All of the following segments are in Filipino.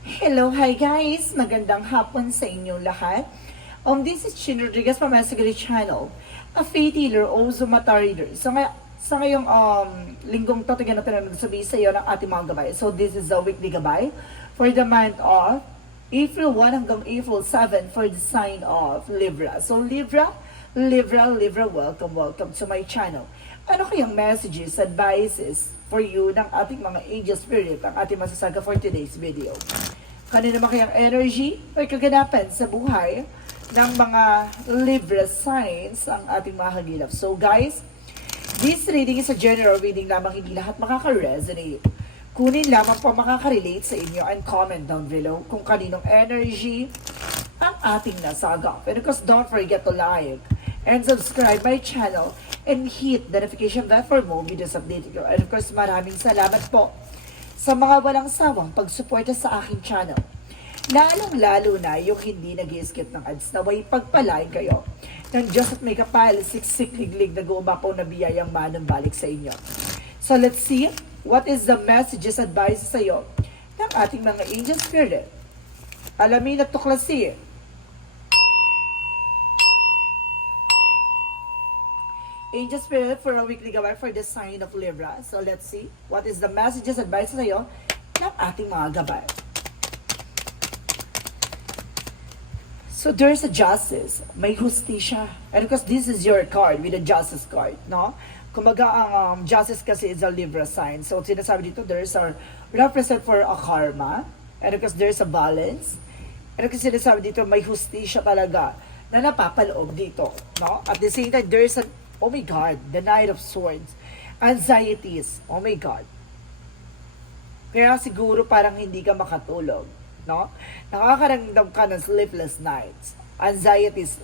Hello, hi guys! Magandang hapon sa inyong lahat. This is Chin Rodriguez from Masagari Channel, a faith healer, also mata reader. Sa ngayong linggong to, tingnan natin na nagsabi sa iyo ng ating mga gabay. So this is the weekly gabay for the month of April 1 hanggang April 7 for the sign of Libra. So Libra, welcome to my channel. Ano kayang messages, advices for you ng ating mga angel spirit ang ating masasaga for today's video? Kanina naman kayang energy o kaganapan sa buhay ng mga Libra signs ang ating mga hagilap. So guys, this reading is a general reading lamang, hindi lahat makaka-resonate. Kunin lamang po makaka-relate sa inyo and comment down below kung kaninong energy ang ating nasaga. And of course, don't forget to like and subscribe my channel and hit the notification bell for more videos updated ko. And of course, maraming salamat po sa mga walang sawang pagsuporta sa aking channel. Lalong-lalo na yung hindi nag-skip ng ads, naway pagpalain kayo ng Diyos at may kapal, siksik, liglig, nag-uumapaw na biyayang manang balik sa inyo. So let's see what is the messages, advice sa iyo ng ating mga angel spirit. Alamin at tuklasin. Angel Spirit for a weekly gabay for the sign of Libra. So let's see what is the messages, advice sa iyo ng ating mga gabay. So there's a justice, may hustisya. And because this is your card with a justice card, no? Kumaga ang justice kasi is a Libra sign. So sinasabi dito, there's a represent for a karma. And because there's a balance. And because sinasabi dito, may hustisya talaga na napapaloob dito, no? At the same time, there's a, oh my God, the Knight of Swords. Anxieties, oh my God. Kaya siguro parang hindi ka makatulog, no? Nakakaramdam ka ng sleepless nights, anxieties,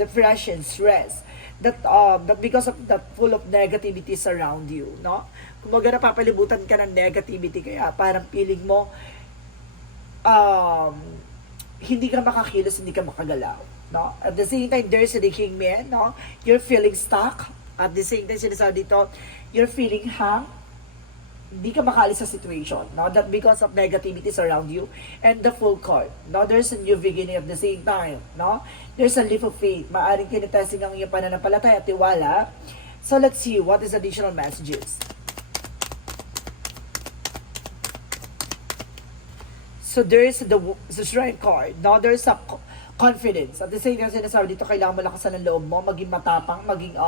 depression, stress, that because of that full of negativities around you, no? Kumaga napapalibutan ka ng negativity, kaya parang feeling mo, hindi ka makakilos, hindi ka makagalaw, no? At the same time, there's the Kingman, no? You're feeling stuck. At the same time, sinasabi dito, you're feeling hang. Hindi ka makalis sa situation, no? That because of negativities around you. And the full card, no? There's a new beginning at the same time, no? There's a leap of faith. Maaring tinitesting ang iyong pananampalataya at tiwala. So let's see what is additional messages. So there is the Shrine card. Now there's a confidence. At the same time, sinasabi dito, kailangan malakasan ng loob mo, maging matapang, maging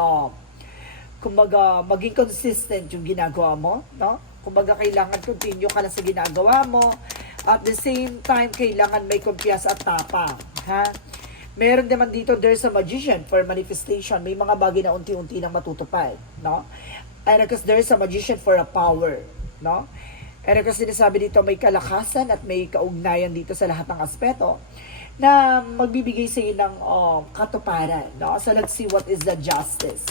kumbaga, maging consistent yung ginagawa mo, no? Kumbaga, kailangan continue ka na sa ginagawa mo. At the same time, kailangan may kumpiyansa at tapang, ha? Meron naman dito, there's a magician for manifestation. May mga bagay na unti-unti nang matutupad, no? And because there's a magician for a power, no? And because sinasabi dito, may kalakasan at may kaugnayan dito sa lahat ng aspeto na magbibigay sa iyo ng katuparan, no? So let's see what is the justice.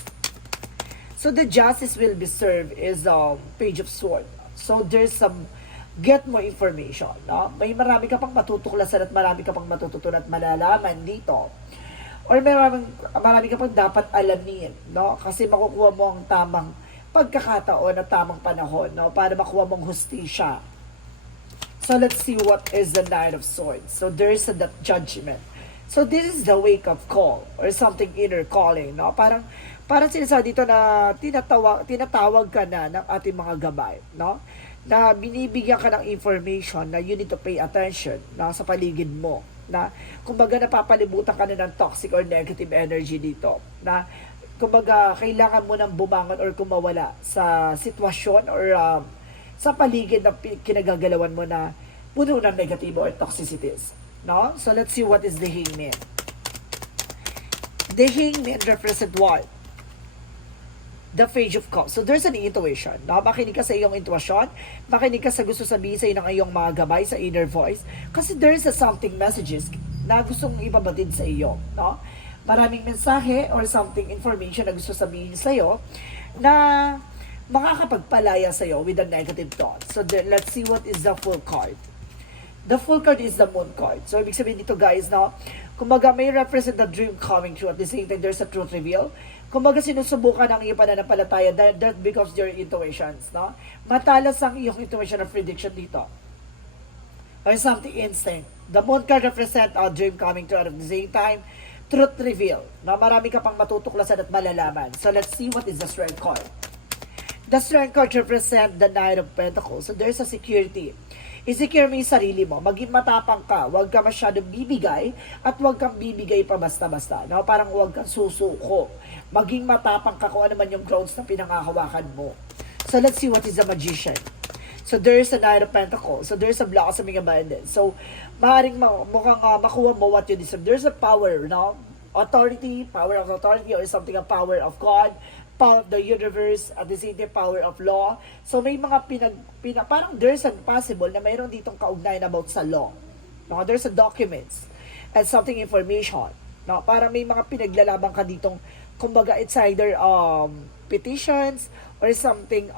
So the justice will be served is Page of Swords. So there's some get more information, no? May marami ka pang matutuklasan at marami ka pang matututunan at malalaman dito. Or marami ka pang dapat alamin, no? Kasi makukuha mo ang tamang pagkakataon at tamang panahon, no? Para makuha mong hustisya. So let's see what is the Knight of Swords. So there's the judgment. So this is the wake up call or something inner calling, no? Parang sinasabi dito na tinatawag ka na ng ating mga gabay, no? Na binibigyan ka ng information na you need to pay attention na sa paligid mo, na kumbaga napapalibutan ka na ng toxic or negative energy dito, na kumbaga kailangan mo nang bumangon or kumawala sa sitwasyon or sa paligid na kinagagalawan mo na puno ng negatibo or toxicities, no? So let's see what is the Hangman. The Hangman represent what? The Page of Cups. So there's an intuition, no? Makinig ka sa iyong intuition, makinig ka sa gusto sabihin sa iyo ng iyong mga gabay, sa inner voice, kasi there's a something messages na gustong ipabatid sa iyo, no? Maraming mensahe or something information na gusto sabihin sa iyo na makakapagpalaya sa iyo with a negative thought. So let's see what is the full card. The full card is the Moon card. So ibig sabihin dito guys, no? Kumbaga may represent the dream coming true. At the same time, there's a truth reveal. Kumbaga sinusubukan ang iyong pananampalataya that becomes your intuitions, no? Matalas ang iyong intuition of prediction dito. or something instinct. The moon card represent a dream coming true at the same time. Truth reveal. Na marami ka pang matutuklasan at malalaman. So let's see what is the strength card. The strength card represent the Knight of Pentacles. So there's a security. I-secure mo yung sarili mo. Maging matapang ka. Huwag ka masyadong bibigay at huwag kang bibigay pa basta-basta. No? Parang huwag kang susuko. Maging matapang ka kung ano man yung grounds na pinangahawakan mo. So let's see what is the Magician. So there's a Knight of Pentacles. So there's a blossoming abundance. So maaaring mukhang makuha mo what you deserve. There's a power, no? Authority, power of authority or something, a power of God, power of the universe, at the same time, power of law. So may mga parang there's a possible na mayroon ditong kaugnayan about sa law. No? There's a documents and something information. No? Parang may mga pinaglalaban ka ditong, kumbaga it's either petitions or something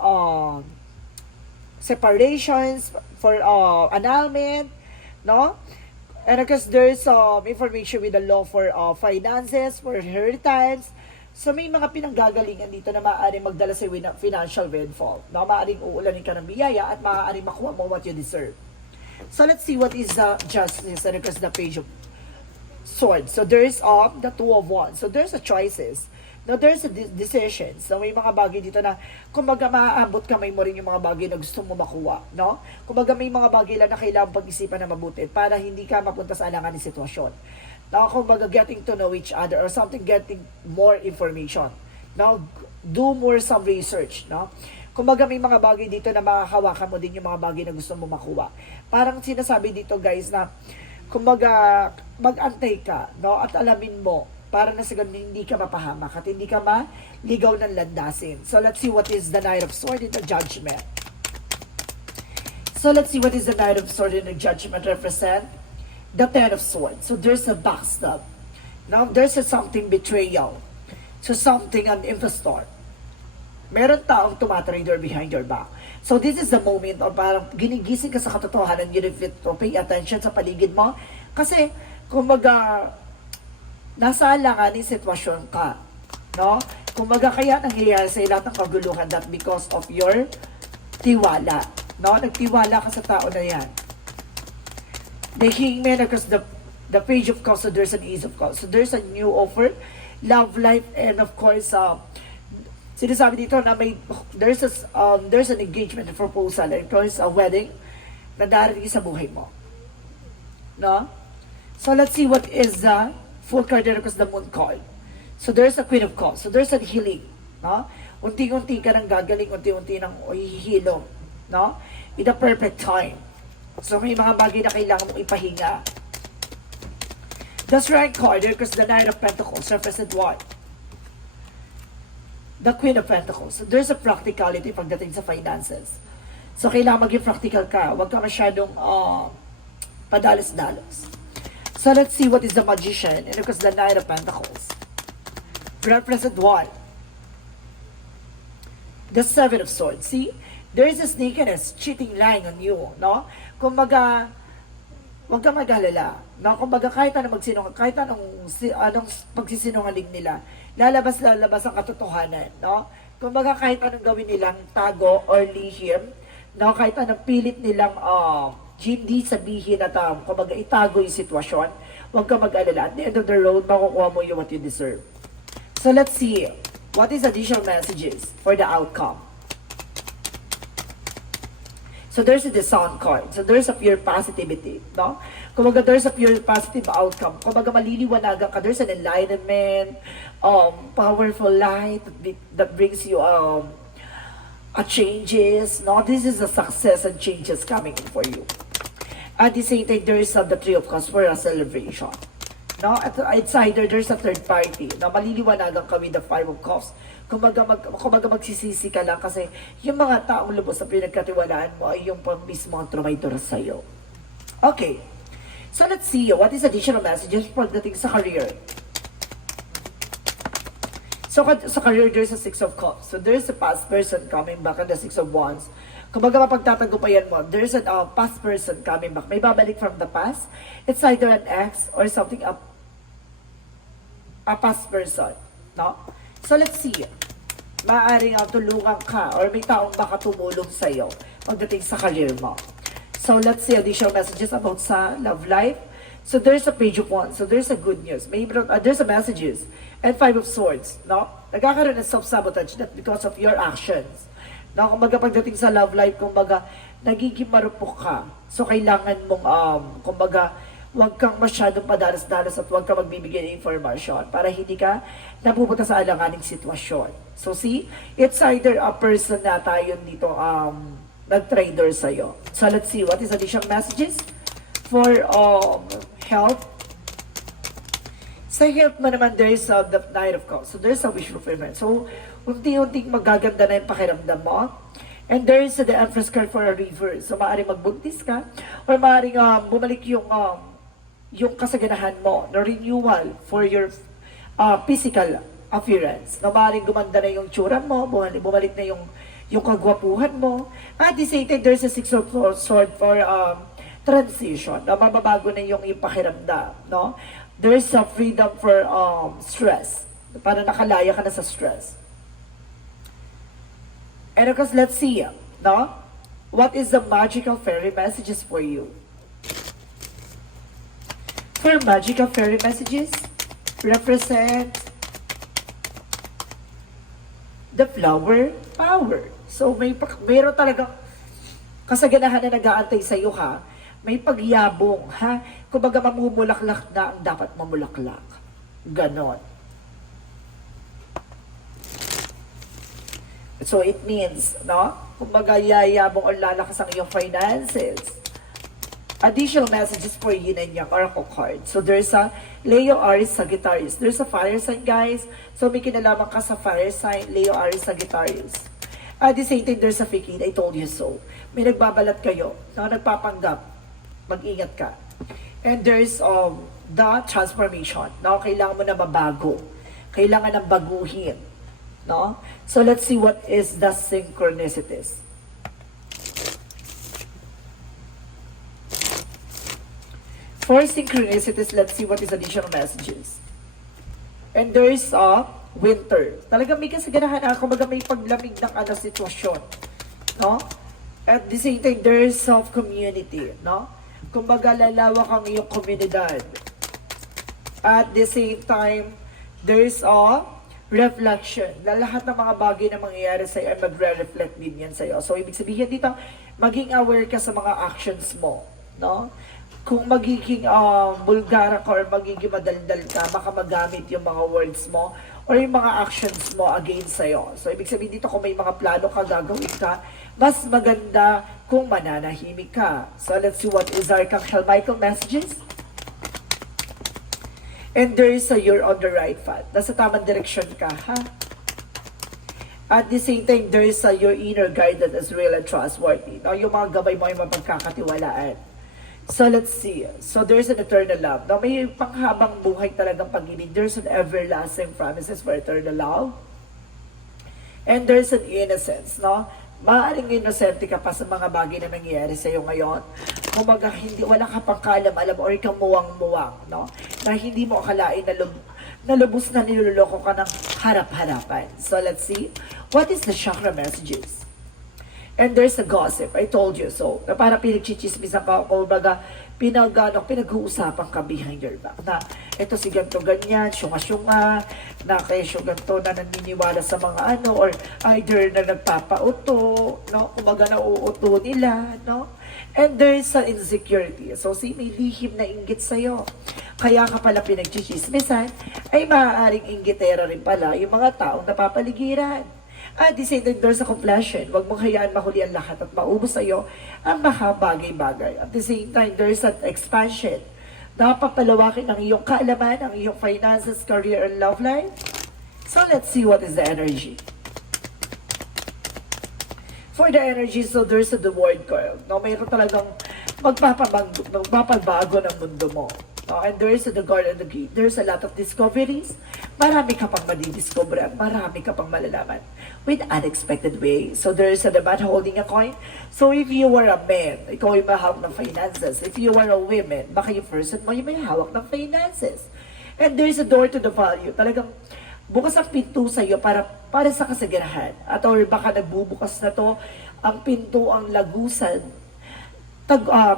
separations for annulment, no? And because there's information with the law for finances, for inheritance. So may mga pinanggagalingan dito na maaaring magdala sa financial windfall. Na maaaring uulanin ka ng biyaya at maaaring makuha mo what you deserve. So let's see what is the justice and because the page of swords. So there is the two of wands. So there's a choices. Now, there's a decision. So, may mga bagay dito na, kumbaga, maaambot kamay mo rin yung mga bagay na gusto mo makuha, no? Kumbaga, may mga bagay lang na kailangan pag-isipan na mabuti para hindi ka mapunta sa alanganin sitwasyon. Now, kumbaga, getting to know each other or something, getting more information. Now, do more some research, no? Kumbaga, may mga bagay dito na makakawakan mo din yung mga bagay na gusto mo makuha. Parang sinasabi dito, guys, na, kumbaga, mag-antay ka, no? At alamin mo, para na sa ganun hindi ka mapahamak at hindi ka maligaw ng landasin. So let's see what is the Knight of Swords in the Judgment. So let's see what is the Knight of Swords in the Judgment represent. The Ten of Swords. So there's a backstab. Now there's something betrayal. So something an impostor. Meron taong tumatrader behind your back. So this is the moment of parang ginigising ka sa katotohanan, you need to pay attention sa paligid mo. Kasi kumbaga nasa alanganin sitwasyon ka, no? Kumbaga kaya nangyayari sa lahat ng kaguluhan that because of your tiwala, no? Nagtiwala ka sa tao na yan. The Hangman, because the Page of Cups, so there's an Ace of Cups. So there's a new offer, love life, and of course, sinasabi dito na there's an engagement and proposal, and of course, a wedding na darating sa buhay mo. No? So let's see what is the full card there because the Moon card. So there's a Queen of Cups. So there's a healing. No? Unti-unti ka nang gagaling, unti-unti nang hihilo. No? In the perfect time. So may mga bagay na kailangan mong ipahinga. The Strength card there because the Knight of Pentacles represent what? The Queen of Pentacles. So there's a practicality pagdating sa finances. So kailangan maging practical ka. Huwag ka masyadong padalos-dalos. So let's see what is the Magician and because the Knight of Pentacles represent what? The Seven of Swords. See, there is a sneakiness, cheating, lying on you, no? Kumbaga, huwag ka mag-alala, no? Kumbaga, kahit anong pagsisinungaling nila, lalabas ang katotohanan, no? Kumbaga, kahit anong gawin nilang tago or lihim, no? Kahit anong pilit nilang hindi sabihin at kumbaga itago yung sitwasyon, huwag ka mag-alala. At the end of the road, makukuha mo yung what you deserve. So let's see, what is additional messages for the outcome? So there's the Sound card. So there's a pure positivity, no? Kumbaga there's a pure positive outcome. Kumbaga maliliwanagan ka, there's an enlightenment, powerful light that brings you a changes, no? This is a success and changes coming in for you. At the same time, there is the Three of Cups for a celebration. No? At it's either there's a third party na maliliwanagan ka with the Five of Cups. Kumbaga magsisisi ka lang kasi yung mga taong lubos na pinagkatiwalaan mo ay yung pang mismo ang trumaydor sa'yo. Okay. So let's see what is additional messages pagdating sa career. So sa career, there's a Six of Cups. So there's a past person coming back and the Six of Wands. Kumbaga mapagtatagumpayan mo, there's a past person coming back. May babalik from the past. It's either an ex or something, a past person. No? So let's see. Maaaring tulungan ka or may taong baka tumulong sa'yo pagdating sa career mo. So let's see additional messages about sa love life. So there's a page of one. So there's a good news. Maybe there's a messages. And five of swords. No? Nagkakaroon ng self-sabotage that because of your actions. No? Kumbaga pagdating sa love life, kumbaga nagiging marupok ka. So kailangan mong, kumbaga, huwag kang masyadong padalas-dalas at huwag kang magbibigay ng information para hindi ka napupunta sa alanganing sitwasyon. So see, it's either a person na tayo dito nag-trader sa'yo. So let's see, what is additional messages for health? Sa health mo naman, there is the Knight of Cups. So there's a wish fulfillment. So unti-unting magaganda na yung pakiramdam mo. And there is the Empress card for a reverse. So maaaring magbuntis ka or maaaring bumalik yung kasaganahan mo, na renewal for your physical appearance. Na maaaring gumanda na yung tsura mo, bumalik na yung kagwapuhan mo. At the same time, there's a Six of Swords for transition. Na mababago na yung pakiramdam. No? There's a freedom for stress. Para nakalaya ka na sa stress. And of course, let's see. No? What is the magical fairy messages for you? For magical fairy messages, represent the flower power. So mayroon talagang kasaganahan na nag-aantay sa iyo ha. May pagyabong ha. Kumbaga mamumulaklak na ang dapat mamulaklak. Ganon. So it means, no? Kumbaga yayabong o lalakas ang iyong finances. Additional messages for yin and yang oracle card. So there's a Leo, Aries, Sagittarius. There's a fire sign, guys. So may kinalaman ka sa fire sign, Leo, Aries, Sagittarius. At the same time, there's a fakid, I told you so. May nagbabalat kayo, no? Nagpapanggap. Mag-ingat ka. And there's the transformation. No? Kailangan mo na mabago. Kailangan ng baguhin. No? So let's see what is the synchronicities. For synchronicities, let's see what is additional messages. And there is winter. Talagang may kasaganahan kumbaga may paglamig ng sitwasyon. No? At the same time, there is self-community. No? Kumbaga lalawak ang iyong komunidad. At the same time, there is reflection. Lahat ng mga bagay na mangyayari sa'yo ay magre-reflect din yan sa'yo. So, ibig sabihin dito, maging aware ka sa mga actions mo. No? Kung magiging bulgara ka or magiging madaldal ka, baka magamit yung mga words mo or yung mga actions mo against sa'yo. So, ibig sabihin dito, kung may mga plano ka, gagawin ka, mas maganda kung mananahimik ka. So, let's see what is Archangel Michael messages. And there is you're on the right path. Nasa tamang direksyon ka, ha? At the same time, there is your inner guide that is real and trustworthy. Now, yung mga gabay mo ay mapagkakatiwalaan. So, let's see. So, there's an eternal love. Now, may panghabang buhay talagang pag-ibig. There's an everlasting promises for eternal love. And there's an innocence, no? Maaaring inosente ka pa sa mga bagay na nangyayari sa iyo ngayon. Kumaga, wala ka pang kaalam-alam or ikaw muwang-muwang, no? Na hindi mo akalain na lubos na niloloko ka ng harap-harapan. So, let's see. What is the chakra messages? And there's a gossip. I told you so. Na para pinagchichismisan ka, kumbaga, pinag-uusapan ka behind your back. Na ito si ganito ganyan, syunga-syunga, na kesyo ganito na naniniwala sa mga or either na nagpapauto, no? Kumbaga nauuto nila, no? And there's an insecurity. So, may lihim na inggit sa'yo. Kaya ka pala pinagchichismisan, ay maaaring inggitera rin pala yung mga taong napapaligiran. At the same time, there's a completion. Huwag mong hayaan mahuli ang lahat at maubos sa'yo ang mga bagay-bagay. At the same time, there's an expansion. Napapalawakin ang iyong kaalaman, ang iyong finances, career, and love life. So, let's see what is the energy. For the energy, so there's the word coil. No, mayroon talagang magpapabago ng mundo mo. No, and there is the guard and the gate. There's a lot of discoveries. Marami ka pang madidiscover at marami ka pang malalaman with unexpected way. So there is a man holding a coin. So if you were a man, ikaw yung mahawak ng finances. If you were a woman, baka yung person mo yung may hawak ng finances. And there is a door to the value. Talagang bukas ang pinto sa iyo para sa kasaganahan. At or baka nagbubukas na to ang pinto, ang lagusan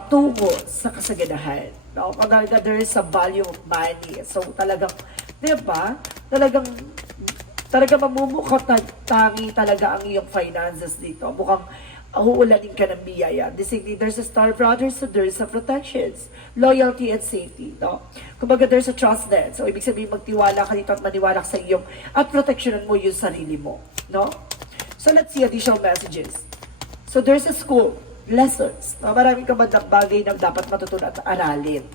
tungo sa kasaganahan. No? Kumbaga, there is a value of money. So, talagang, di ba? Talagang mamumukha tangi talaga ang iyong finances dito. Mukhang uulanin ka ng biyaya. Distinctly, there's a star brother, so there's a protections, loyalty, and safety. No? Kumbaga, there's a trust there. So, ibig sabihin, magtiwala ka dito at maniwala ka sa iyong at protectionan mo yung sarili mo. No? So, let's see additional messages. So, there's a school, lessons. No? Maraming kabandang bagay na dapat matutunan at aralin.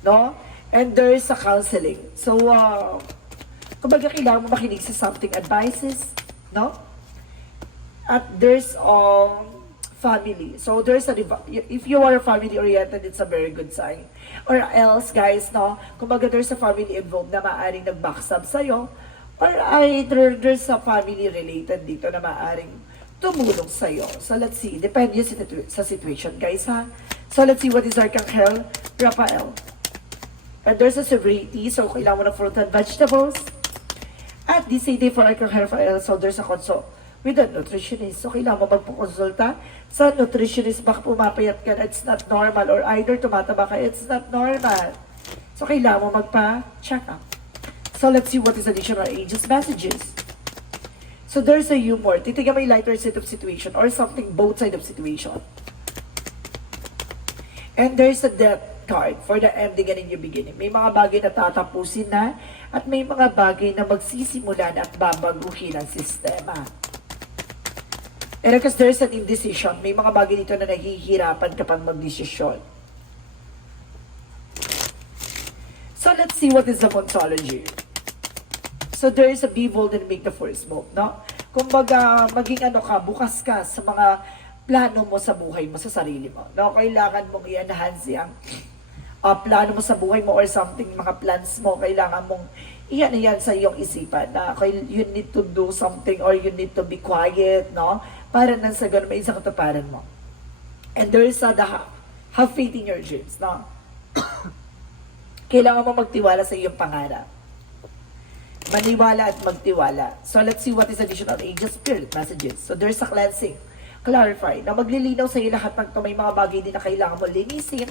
No? And there's a counseling. So, kumbaga, kailangan mo makinig sa something advices. No? At there's family. So there's if you are family-oriented, it's a very good sign. Or else, guys, no, kumbaga there's a family involved na maaaring nag-backstab sa'yo, or either there's a family-related dito na maaaring tumulong sa'yo. So let's see. Depende sa situation, guys, ha? So let's see what is Archangel Raphael. And there's a severity, so kailangan mo ng fruit and vegetables. At this day for Archangel Raphael, so there's a consult with a nutritionist. So, kailangan mo magpukonsulta sa nutritionist. Baka pumapayat ka na it's not normal, or either tumataba ka, it's not normal. So, kailangan mo magpa-check up. So, let's see what is additional angels messages. So, there's a humor. Titigan mo yung lighter side of situation or something both side of situation. And there's a death card for the ending and new beginning. May mga bagay na tatapusin na at may mga bagay na magsisimula na at babaguhin ang sistema. And because there's an indecision, may mga bagay dito na nahihirapan kapag magdesisyon. So let's see what is the Monsology. So there is a be bold and make the first move, no? Kumbaga, maging bukas ka sa mga plano mo sa buhay mo, sa sarili mo. No? Kailangan mong i-enhance yung plano mo sa buhay mo or something, mga plans mo, kailangan mong iyan sa iyong isipan na you need to do something or you need to be quiet, no? Para nang sa ganun, may isang katuparan mo. And there is have faith in your dreams, no? Kailangan mo magtiwala sa iyong pangarap. Maniwala at magtiwala. So let's see what is additional angel spirit messages. So there's a cleansing. Clarify. Na maglilinaw sa iyo lahat ng may mga bagay din na kailangan mo linisin.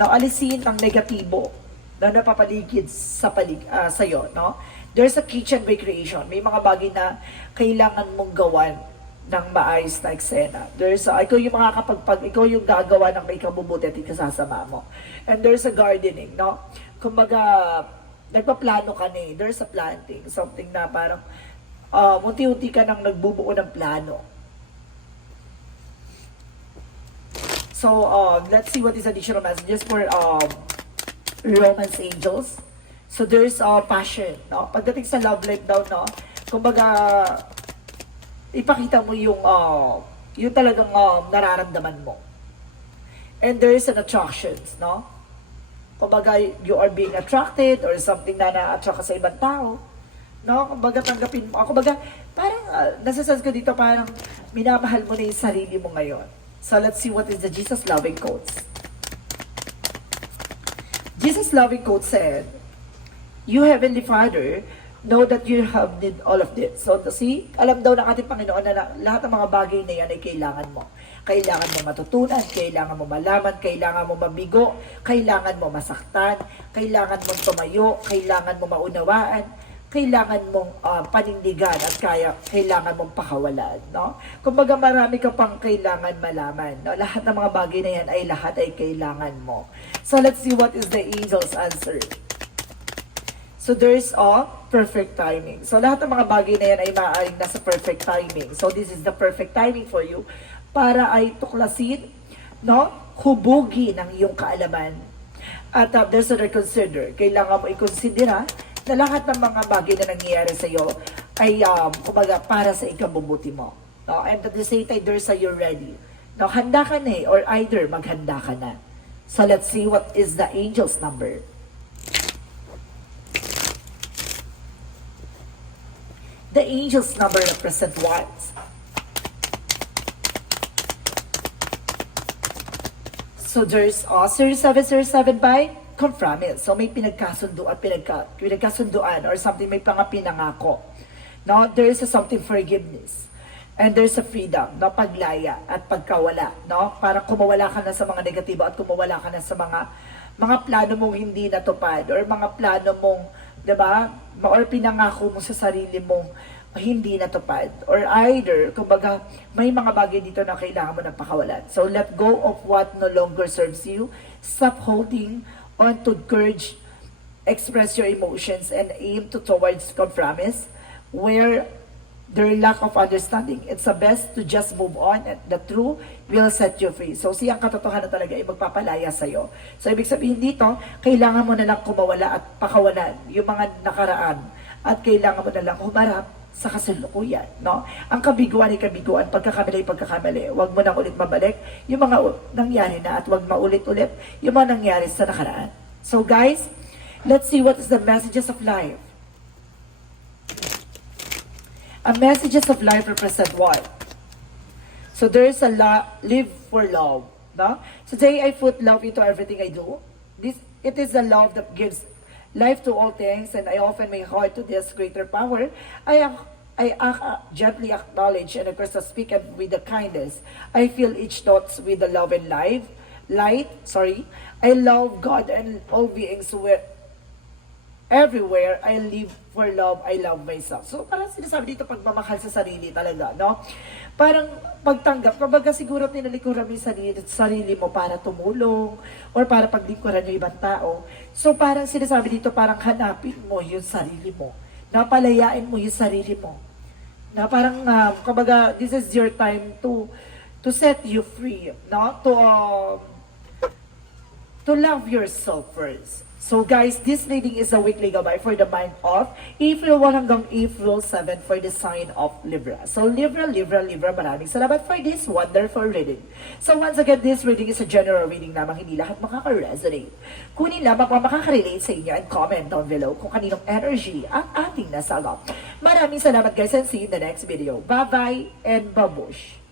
Na alisin ang negatibo na napapaligid sa sa'yo, no? There's a kitchen recreation. May mga bagay na kailangan mong gawan ng maayos na eksena. Ikaw yung ikaw yung gagawa ng may kabubuti at ikasasama mo. And there's a gardening, no? Kumbaga, nagpaplano ka na eh. There's a planting. Something na parang, unti-unti ka nang nagbubuo ng plano. So, let's see what is additional messages for romance angels. So there's passion, no? Pagdating sa love life daw, no? Kumbaga, ipakita mo yung talagang nararamdaman mo. And there is an attractions, no? Kumbaga, you are being attracted or something na na-attract ka sa ibang tao. No? Kumbaga, tanggapin mo. Kumbaga, parang, nasasense ko dito, parang minamahal mo na yung sarili mo ngayon. So let's see what is the Jesus loving quotes. Jesus loving quote said, "You Heavenly Father, know that you have need all of this." So see, alam daw ng ating Panginoon na lahat ng mga bagay na yan ay kailangan mo. Kailangan mo matutunan, kailangan mo malaman, kailangan mo mabigo, kailangan mo masaktan, kailangan mong tumayo, kailangan mo maunawaan, kailangan mong panindigan at kailangan mong pakawalan, no? Kumbaga marami ka pang kailangan malaman, no? Lahat ng mga bagay na yan ay lahat ay kailangan mo. So let's see what is the angel's answer. So there's a perfect timing. So lahat ng mga bagay na yan ay maaaring nasa perfect timing. So this is the perfect timing for you para ay tuklasin, no? Hubugin ang iyong kaalaman. At there's a reconsider. Kailangan mo i-considera na lahat ng mga bagay na nangyayari sa iyo ay kumbaga para sa ikabubuti mo. No? And at the same time, there's a you're ready. No, handa ka na or either maghanda ka na. So let's see what is the angel's number. The angel's number represent what? So there's 0707 by compromise. So may pinagkasundo at pinagkasunduan or something, may pinangako. No, there is something forgiveness. And there's a freedom, no? Paglaya at pagkawala, no? Para kumawala ka na sa mga negatibo at kumawala ka na sa mga plano mong hindi natupad or mga plano mong, 'di ba? Or pinangako mo sa sarili mong hindi natupad. Or either, kumbaga, may mga bagay dito na kailangan mo ng pakawalan. So let go of what no longer serves you. Stop holding on to courage. Express your emotions and aim towards compromise where their lack of understanding. It's the best to just move on and the truth will set you free. So siyang katotohanan talaga ay magpapalaya sa'yo. So ibig sabihin dito, kailangan mo na lang kumawala at pakawalan yung mga nakaraan at kailangan mo na lang humarap sa kasalukuyan, no? Ang kabiguan ay kabiguan, pagkakamali ay pagkakamali. Huwag mo nang ulit mabalik yung mga nangyari na at huwag maulit-ulit yung mga nangyari sa nakaraan. So guys, let's see what is the messages of life. A messages of life represent what? So there is a live for love. No? Today I put love into everything I do. It is the love that gives life to all things, and I often my heart to this greater power. I gently acknowledge and of course I speak with the kindness. I feel each thoughts with the love and light. I love God and all beings everywhere I live for love, I love myself. So parang sinasabi dito pagmamahal sa sarili talaga, no? Parang pagtanggap, kumbaga siguro tinalikuran mo yung sarili mo para tumulong or para paglingkuran yung ibang tao. So parang sinasabi dito parang hanapin mo yung sarili mo. Napalayain mo yung sarili mo. Na parang, kumbaga, this is your time to set you free, no? To love yourself first. So guys, this reading is a weekly gabay for the month of April 1 hanggang April 7 for the sign of Libra. So Libra, maraming salamat for this wonderful reading. So once again, this reading is a general reading lamang, hindi lahat makaka-resonate. Kunin lamang ang makaka-relate sa inyo and comment down below kung kaninong energy ang ating nasagap. Maraming salamat guys and see you in the next video. Bye-bye and babush!